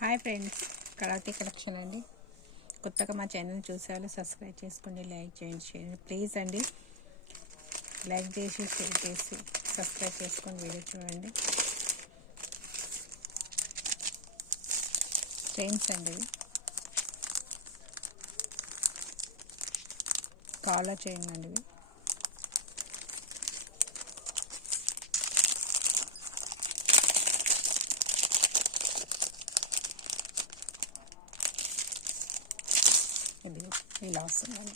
Hi friends, Kalavathi collection అండి. కొత్తగా మా ఛానల్ చూసేవాళ్ళు సబ్స్క్రైబ్ చేసుకోండి, లైక్ చేయండి ప్లీజ్ అండి. లైక్ చేసి షేర్ చేసి సబ్స్క్రైబ్ చేసుకొని వీడియో చూడండి. చైన్స్ అండి, ఇవి కాలర్ చైన్ అండి. ఇది ఇలా వస్తుందండి.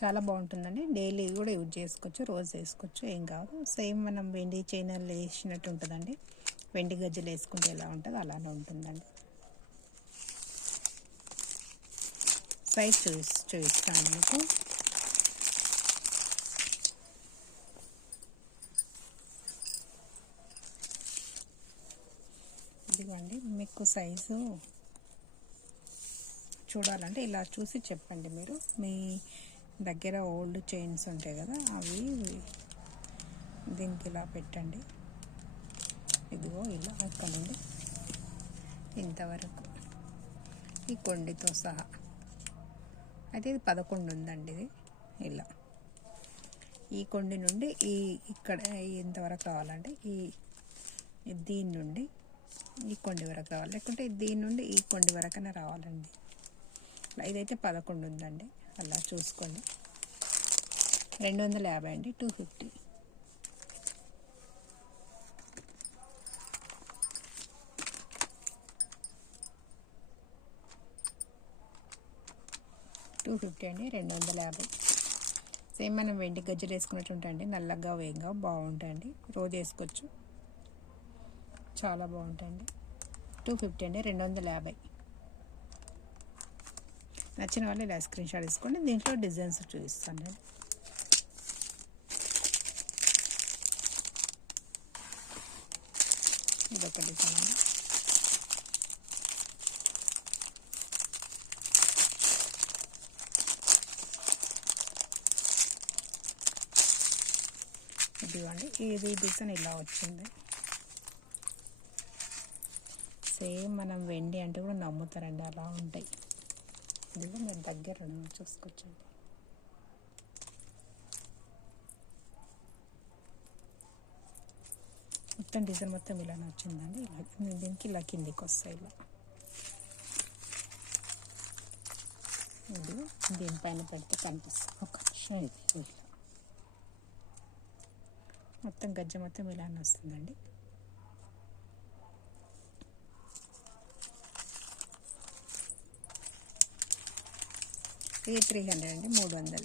చాలా బాగుంటుందండి. డైలీ కూడా యూజ్ చేసుకోవచ్చు, రోజు వేసుకోవచ్చు, ఏం కాదు. సేమ్ మనం వెండి చైనల్ వేసినట్టు ఉంటుందండి. వెండి గజ్జలు వేసుకుంటే ఎలా ఉంటుందో అలానే ఉంటుందండి. సైజ్ చూపిస్తాను మీకు. ఇదిగోండి, మీకు సైజు చూడాలంటే ఇలా చూసి చెప్పండి. మీరు మీ దగ్గర ఓల్డ్ చైన్స్ ఉంటాయి కదా, అవి దీనికి ఇలా పెట్టండి. ఇదిగో ఇలా అక్కడ నుండి ఇంతవరకు ఈ కొండితో సహా అయితే ఇది 11 ఉందండి. ఇది ఇలా ఈ కొండి నుండి ఇక్కడ ఇంతవరకు రావాలంటే దీని నుండి ఈ కొండి వరకు రావాలి, లేకుంటే దీని నుండి ఈ కొండి వరకైనా రావాలండి. ఇదైతే 11 ఉందండి. అలా చూసుకోండి. 250 అండి, 250. అండి, 250. సేమ్ మనం వెండి గజ్జలు వేసుకున్నట్టు ఉంటాయండి. నల్లగా వేగంగా బాగుంటాయండి, రోజు వేసుకోవచ్చు, చాలా బాగుంటాయండి. 250 అండి, 250. నచ్చిన వాళ్ళు ఇలా స్క్రీన్ షాట్ తీసుకోండి. దీంట్లో డిజైన్స్ చూపిస్తాను నేను. ఇదొక డిజైన్ అండి. ఇదిగోండి, ఇది డిజైన్ ఇలా వచ్చింది. సేమ్ మనం వెండి అంటే కూడా నమ్ముతారండి, అలా ఉంటాయి. ఇదిగో మీరు దగ్గర చూసుకోవచ్చండి. మొత్తం డిజైన్ మొత్తం ఇలా వచ్చిందండి. ఇలా దీనికి ఇలా కిందికి వస్తాయి. ఇలా ఇది దీనిపైన పెడితే కనిపిస్తుంది. ఒక నిమిషం. ఇది ఇలా మొత్తం గజ్జ మొత్తం ఇలానే వస్తుందండి. ఇది 300 అండి, 300.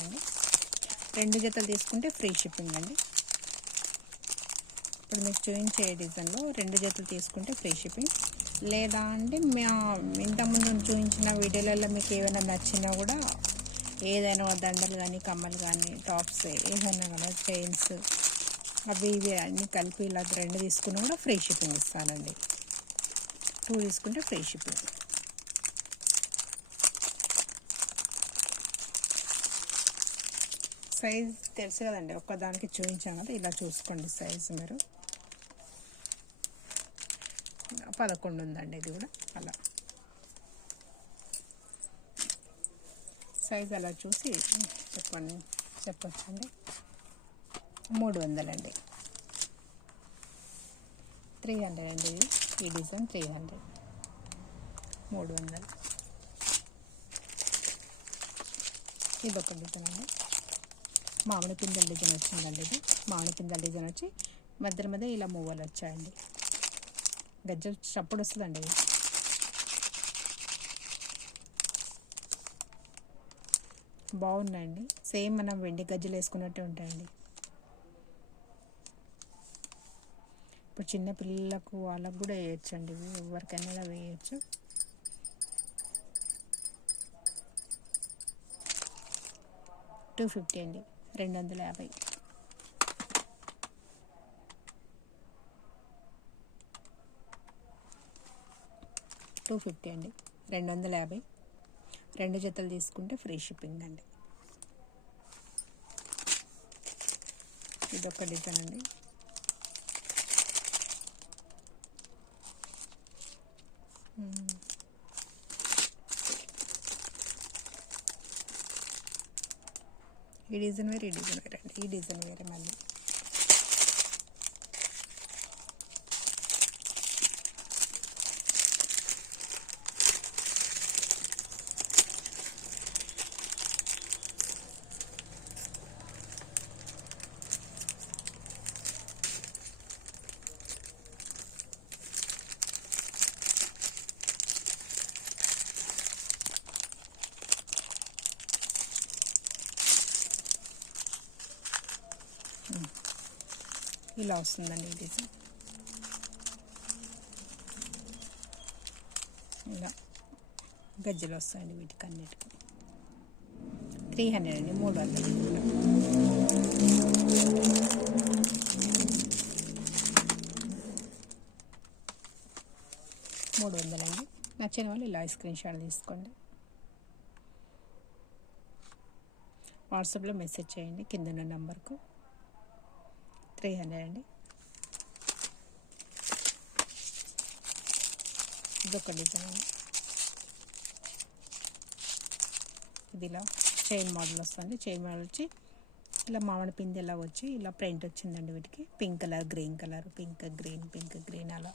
అండి. 2 జతలు తీసుకుంటే ఫ్రీ షిప్పింగ్ అండి. ఇప్పుడు మీకు చూపించే డిజైన్లో 2 జతలు తీసుకుంటే ఫ్రీ షిప్పింగ్. లేదా అంటే ఇంతకుముందు చూపించిన వీడియోలలో మీకు ఏమైనా నచ్చినా కూడా, ఏదైనా దండలు కానీ కమ్మలు కానీ టాప్స్ ఏదైనా కదా చైన్స్ అవి ఇవి అన్నీ కలిపి ఇలా 2 తీసుకున్నా కూడా ఫ్రీ షిప్పింగ్ ఇస్తానండి. 2 తీసుకుంటే ఫ్రీ షిప్పింగ్. సైజ్ తెలుసు కదండి, ఒక్కదానికి చూపించాను కదా, ఇలా చూసుకోండి. సైజు మీరు 11 ఉందండి. ఇది కూడా అలా సైజ్ అలా చూసి చెప్పొచ్చండి. 300 అండి, 300 అండి. ఈ డిజైన్ 300, 300. ఇది ఒక డిజైన్ అండి. మామిడి పిందెల డిజైన్ వచ్చిందండి. ఇది మామిడి పిందెల డిజైన్ వచ్చి మధ్య ఇలా మువ్వలు వచ్చాయండి. గజ్జలు చప్పుడు వస్తుందండి. ఇది బాగున్నాయండి. సేమ్ మనం వెండి గజ్జలు వేసుకున్నట్టే ఉంటాయండి. ఇప్పుడు చిన్న పిల్లలకు వాళ్ళకు కూడా వేయచ్చండి. ఇవి ఎవరికైనా వేయచ్చు. $250 అండి, 250. 250 అండి, 250. 2 జతలు తీసుకుంటే ఫ్రీ షిప్పింగ్ అండి. ఇదొక డిజైన్ అండి. ఈ డిజైన్ వేరే, ఈ డిజైన్ వేరే అండి. ఈ డిజైన్ వేరే మళ్ళీ. ఇలా వస్తుందండి ఈ డిజైన్. ఇలా గజ్జలు వస్తాయండి వీటికి అన్నిటికీ. 300 అండి, 300. 300 అండి. నచ్చిన వాళ్ళు ఇలా స్క్రీన్ షాట్ తీసుకోండి. వాట్సాప్లో మెసేజ్ చేయండి కింద ఉన్న నెంబర్కు. 300 అండి. ఇదొక డిజైన్ అండి. ఇది ఇలా చైన్ మోడల్ వస్తుంది. చైన్ మోడల్ వచ్చి ఇలా మామిడి పిండి ఎలా వచ్చి ఇలా ప్రింట్ వచ్చిందండి వీటికి. Pink colour, green colour, pink green అలా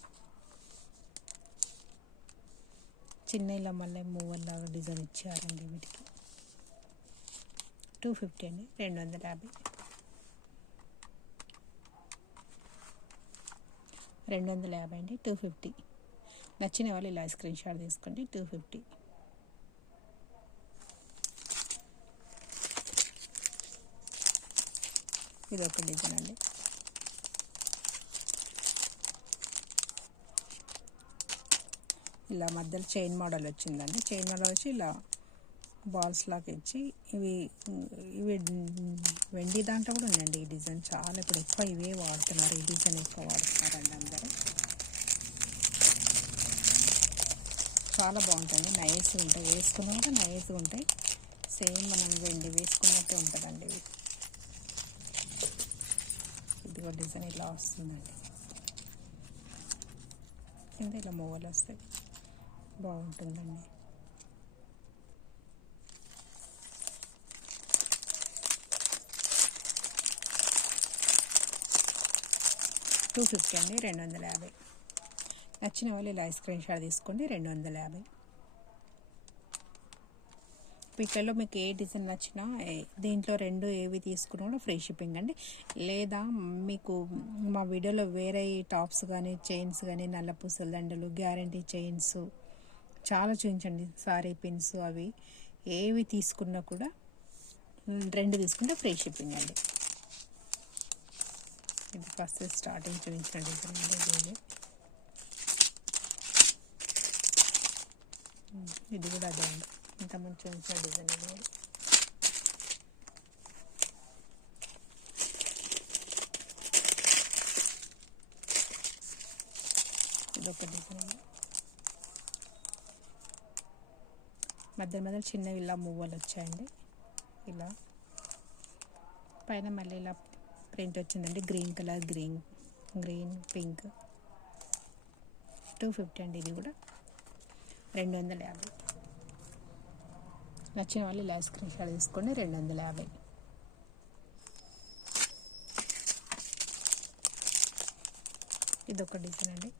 చిన్న ఇలా మళ్ళీ మూవల్లాగా డిజైన్ ఇచ్చారండి వీటికి. 250 అండి, 250. 250 అండి, 250. నచ్చిన వాళ్ళు ఇలా స్క్రీన్ షాట్ తీసుకోండి. 250. ఇది ఒక డిజైన్ అండి. ఇలా మధ్యలో చైన్ మోడల్ వచ్చిందండి. చైన్ మోడల్ వచ్చి ఇలా బాల్స్ లాగా ఇచ్చి ఇవి వెండి దాంట్లో కూడా ఉందండి ఈ డిజైన్. చాలా ఇప్పుడు ఎక్కువ ఇవే వాడుతున్నారు, ఈ డిజైన్ ఎక్కువ వాడుతున్నారండి అందరూ. చాలా బాగుంటుంది, నైస్గా ఉంటాయి. వేసుకున్నా కూడా నైస్గా ఉంటాయి. సేమ్ మనం వెండి వేసుకున్నట్టు ఉంటుందండి ఇవి. ఇదిగో డిజైన్ ఇలా వస్తుందండి. కింద ఇలా మూవలు వస్తాయి, బాగుంటుందండి. $250 అండి, 250. నచ్చిన వాళ్ళు ఇలా స్క్రీన్ షాట్ తీసుకోండి. 250. వీటిలో మీకు ఏ డిజైన్ నచ్చినా దీంట్లో 2 ఏవి తీసుకున్నా కూడా ఫ్రీ షిప్పింగ్ అండి. లేదా మీకు మా వీడియోలో వేరే టాప్స్ కానీ, చైన్స్ కానీ, నల్ల పూసల దండలు, గ్యారంటీ చైన్స్ చాలా చూపించండి. సారీ పిన్స్ అవి ఏవి తీసుకున్నా కూడా 2 తీసుకుంటే ఫ్రీ షిప్పింగ్ అండి. ఇది ఫస్ట్ స్టార్టింగ్ చూపించిన డిజైన్ అండి. ఇది కూడా అదే అండి, ఇంత మంచి చూపించిన డిజైన్. ఇది ఇదొక డిజైన్. మధ్య చిన్నవి ఇలా మువ్వలు వచ్చాయండి. ఇలా పైన మళ్ళీ ఇలా ప్రింట్ వచ్చిందండి. Green colour, green pink. 250 అండి. ఇది కూడా 250. నచ్చిన వాళ్ళు ఇలా స్క్రీన్ షాట్ తీసుకోండి. 250. ఇదొక డిజైన్ అండి.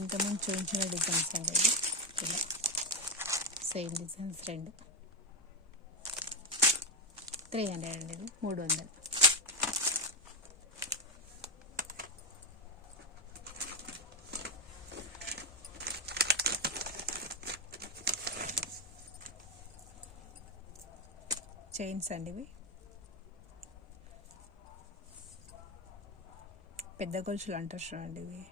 ఇంతమంది చూపించిన డిజైన్స్ అండి. ఇది ఇలా సేమ్ డిజైన్స్ 2. 300 అండి. ఇది 300. చైన్స్ అండి ఇవి. పెద్ద గొలుసులు అంటారు చూడండి ఇవి.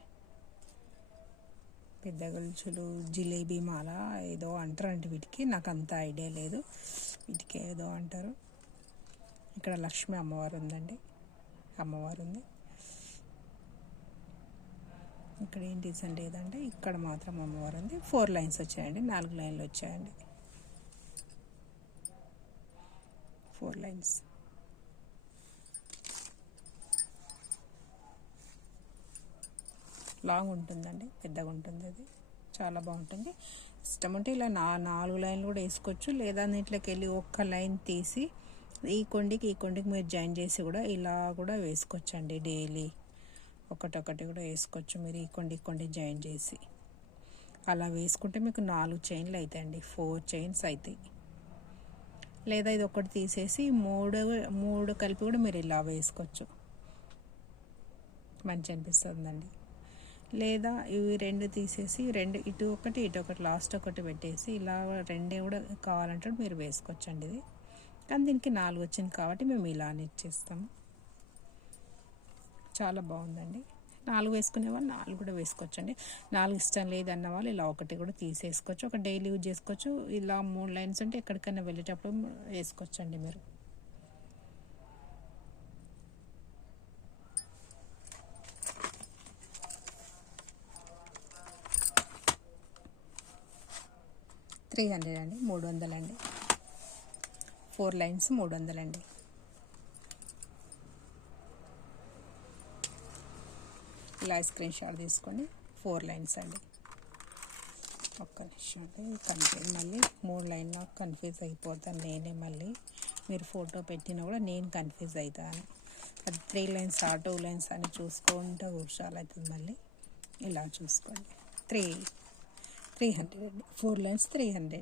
పెద్ద గొలుసులు, జిలేబీ మాల ఏదో అంటారండి వీటికి. నాకు అంత ఐడియా లేదు, వీటికి ఏదో అంటారు. ఇక్కడ లక్ష్మీ అమ్మవారు ఉందండి, అమ్మవారు ఉంది. ఇక్కడ ఏం డిజైన్ లేదంటే ఇక్కడ మాత్రం అమ్మవారు ఉంది. 4 లైన్స్ వచ్చాయండి, 4 లైన్లు వచ్చాయండి. 4 లైన్స్. లాంగ్ ఉంటుందండి, పెద్దగా ఉంటుంది, అది చాలా బాగుంటుంది. ఇష్టం ఉంటే ఇలా 4 లైన్లు కూడా వేసుకోవచ్చు, లేదా నీటిలోకి వెళ్ళి ఒక్క లైన్ తీసి ఈ కొండికి మీరు జాయిన్ చేసి కూడా ఇలా కూడా వేసుకోవచ్చండి. డైలీ ఒకటొకటి కూడా వేసుకోవచ్చు మీరు, ఈ కొండి జాయిన్ చేసి అలా వేసుకుంటే మీకు 4 చైన్లు అవుతాయండి, 4 చైన్స్ అవుతాయి. లేదా ఇది ఒకటి తీసేసి మూడు కలిపి కూడా మీరు ఇలా వేసుకోవచ్చు, మంచి అనిపిస్తుందండి. లేదా ఇవి 2 తీసేసి 2 ఇటు ఒకటి లాస్ట్ ఒకటి పెట్టేసి ఇలా 2 కూడా కావాలంటే మీరు వేసుకోవచ్చండి. ఇది కానీ దీనికి 4 వచ్చింది కాబట్టి మేము ఇలా ఇచ్చేస్తాము. చాలా బాగుందండి. 4 వేసుకునే వాళ్ళు 4 కూడా వేసుకోవచ్చండి. 4 ఇష్టం లేదన్న వాళ్ళు ఇలా ఒకటి కూడా తీసేసుకోవచ్చు, ఒక డైలీ యూజ్ చేసుకోవచ్చు. ఇలా 3 లైన్స్ ఉంటే ఎక్కడికైనా వెళ్ళేటప్పుడు వేసుకోవచ్చండి మీరు. $300 అండి, 300 అండి. 4 లైన్స్ 300 అండి. ఇలా స్క్రీన్ షాట్ తీసుకోండి. 4 లైన్స్ అండి. ఒక్క నిమిషం కన్ఫ్యూజ్, మళ్ళీ 3 లైన్లో కన్ఫ్యూజ్ అయిపోతాను నేనే. మళ్ళీ మీరు ఫోటో పెట్టినా కూడా నేను కన్ఫ్యూజ్ అవుతాను. అది 3 లైన్స్ 2 లైన్స్ అని చూసుకుంటూ కూర్చోాలి అవుతుంది. మళ్ళీ ఇలా చూసుకోండి. 300 అండి. 4 లైన్స్ 300.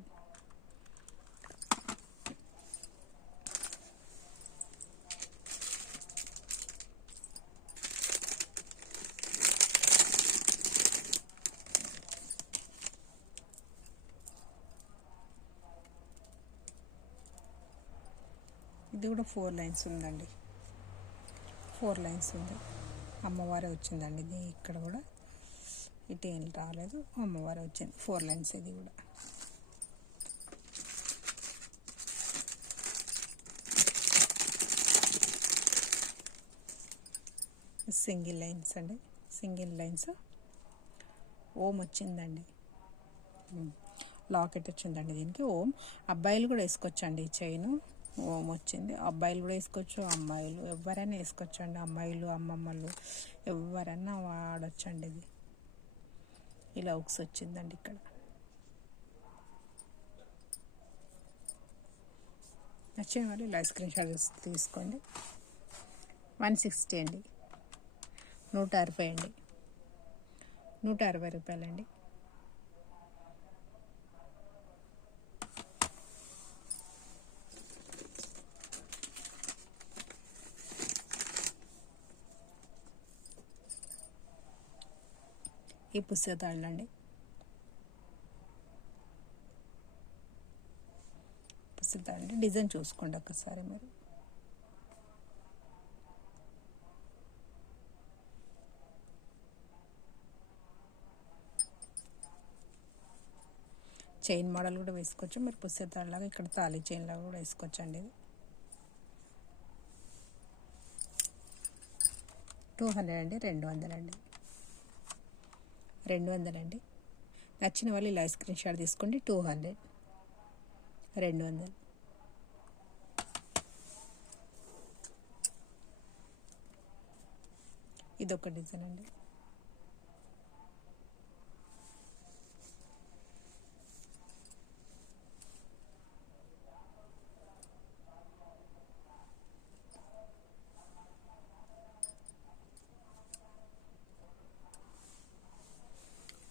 ఇది కూడా 4 లైన్స్ ఉందండి, 4 లైన్స్ ఉంది. అమ్మవారే వచ్చిందండి ఇది. ఇక్కడ కూడా ఇటు ఏం రాలేదు, అమ్మవారే వచ్చింది. 4 లైన్స్ ఇది కూడా. సింగిల్ లైన్స్ అండి, సింగిల్ లైన్స్. ఓం వచ్చిందండి, లాకెట్ వచ్చిందండి దీనికి. ఓం అబ్బాయిలు కూడా వేసుకోవచ్చండి. ఈ చైను ఓం వచ్చింది, అబ్బాయిలు కూడా వేసుకోవచ్చు, అమ్మాయిలు ఎవరైనా వేసుకోవచ్చు అండి. అమ్మాయిలు అమ్మమ్మలు ఎవరైనా వాడచ్చండి. ఇది ఇలా ఉక్స్ వచ్చిందండి. ఇక్కడ నచ్చిన వాళ్ళు ఇలా స్క్రీన్ షాట్ తీసుకోండి. 160 అండి, 160 అండి, 160 రూపాయలండి. ఈ పుస్తకాలండి, పుస్తకాలండి. డిజైన్ చూసుకోండి ఒక్కసారి మీరు. చైన్ మోడల్ కూడా వేసుకోవచ్చు మీరు, పుస్తకాలలాగా. ఇక్కడ తాళి చైన్ లాగా కూడా వేసుకోవచ్చు అండి. ఇది 200 అండి, 200 అండి, 200 అండి. నచ్చిన వాళ్ళు ఇలా స్క్రీన్ షాట్ తీసుకోండి. 200, 200. ఇదొక డిజైన్ అండి.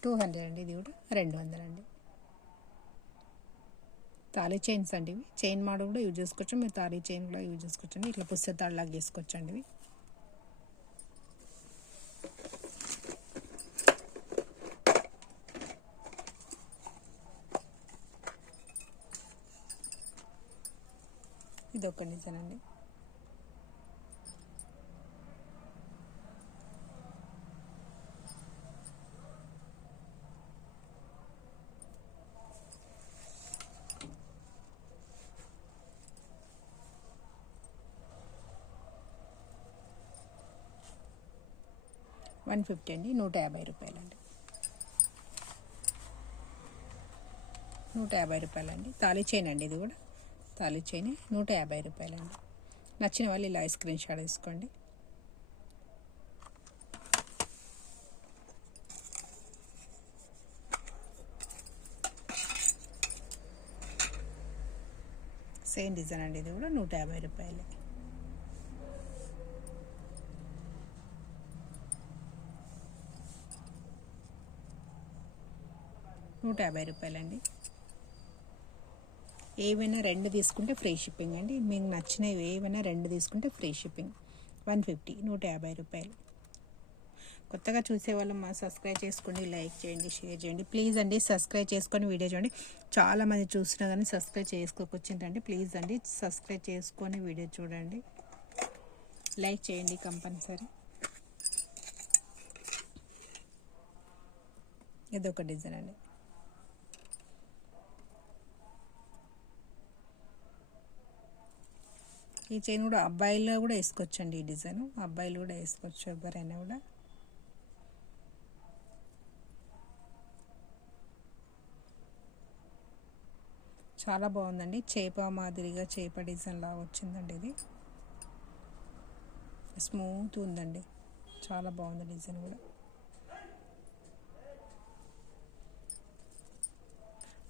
$200 అండి, ఇది కూడా 200 అండి. తాళీ చైన్స్ అండి ఇవి. చైన్ మోడల్ కూడా యూజ్ చేసుకోవచ్చు మీరు, తాళీ చైన్ కూడా యూజ్ చేసుకోవచ్చు అండి. ఇట్లా పుస్తక తాళ్ళలాగా చేసుకోవచ్చు అండి ఇవి. ఇది ఒక డిజైన్ అండి. 150 అండి, 150 రూపాయలండి. 150 రూపాయలండి. తాళీ చైన్ అండి, ఇది కూడా తాళీ చైన్ 150 రూపాయలండి. నచ్చిన వాళ్ళు ఇలా స్క్రీన్ షాట్ తీసుకోండి. సేమ్ డిజైన్ అండి, ఇది కూడా 150 రూపాయలు. రూపాయలండి. ఏవైనా 2 తీసుకుంటే ఫ్రీ షిప్పింగ్ అండి. మీకు నచ్చినవి ఏవైనా 2 తీసుకుంటే ఫ్రీ షిప్పింగ్. 150, 150 రూపాయలు. కొత్తగా చూసేవాళ్ళు మా సబ్స్క్రైబ్ చేసుకోండి, లైక్ చేయండి, షేర్ చేయండి ప్లీజ్ అండి. సబ్స్క్రైబ్ చేసుకొని వీడియో చూడండి. చాలామంది చూసినా కానీ సబ్స్క్రైబ్ చేసుకోకొచ్చిందండి. ప్లీజ్ అండి సబ్స్క్రైబ్ చేసుకొని వీడియో చూడండి, లైక్ చేయండి కంపల్సరీ. ఇదొక డిజైన్ అండి. ఈ చైన్ కూడా అబ్బాయిలో కూడా వేసుకోవచ్చండి. ఈ డిజైన్ అబ్బాయిలు కూడా వేసుకోవచ్చు, ఎవరైనా కూడా. చాలా బాగుందండి. చేప మాదిరిగా చేప డిజైన్ లాగా వచ్చిందండి. ఇది స్మూత్ ఉందండి, చాలా బాగుంది డిజైన్ కూడా.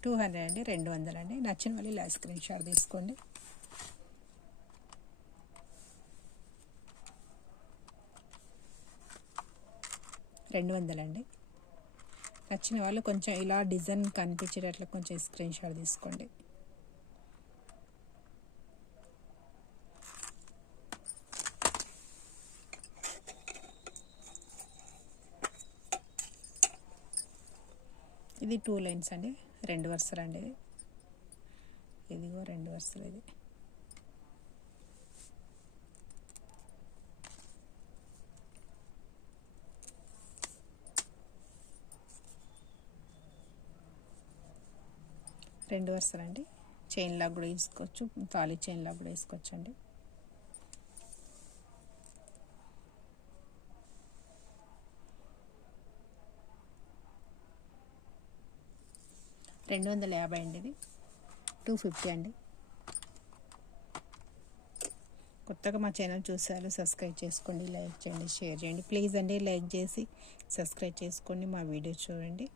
200 అండి, 200 అండి. నచ్చిన వాళ్ళు ఇలా స్క్రీన్ షాట్ తీసుకోండి. 200 అండి. నచ్చిన వాళ్ళు కొంచెం ఇలా డిజైన్ కనిపించేటట్లు కొంచెం స్క్రీన్ షాట్ తీసుకోండి. ఇది 2 లైన్స్ అండి, 2 వరుసలు అండి. ఇదిగో 2 వరుసలు. ఇది రెండు వరుసలండి. చైన్ లాగా కూడా వేసుకోవచ్చు, తాళీ చైన్ లాగా కూడా వేసుకోవచ్చు అండి. $250 అండి. ఇది 250 అండి. కొత్తగా మా ఛానల్ చూసారు, సబ్స్క్రైబ్ చేసుకోండి, లైక్ చేయండి, షేర్ చేయండి ప్లీజ్ అండి. లైక్ చేసి సబ్స్క్రైబ్ చేసుకోండి, మా వీడియో చూడండి.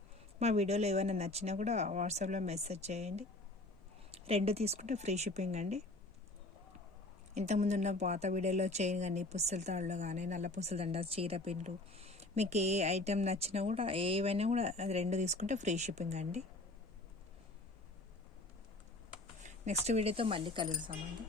మా వీడియోలో ఏమైనా నచ్చినా కూడా వాట్సాప్లో మెసేజ్ చేయండి. 2 తీసుకుంటే ఫ్రీ షిప్పింగ్ అండి. ఇంతకుముందు ఉన్న పాత వీడియోలో చైన్ కానీ, పుస్తల తాళ్ళు కానీ, నల్ల పుస్తల దండ, చీర పిన్లు, మీకు ఏ ఐటెం నచ్చినా కూడా ఏవైనా కూడా 2 తీసుకుంటే ఫ్రీ షిప్పింగ్ అండి. నెక్స్ట్ వీడియోతో మళ్ళీ కలుద్దామండి.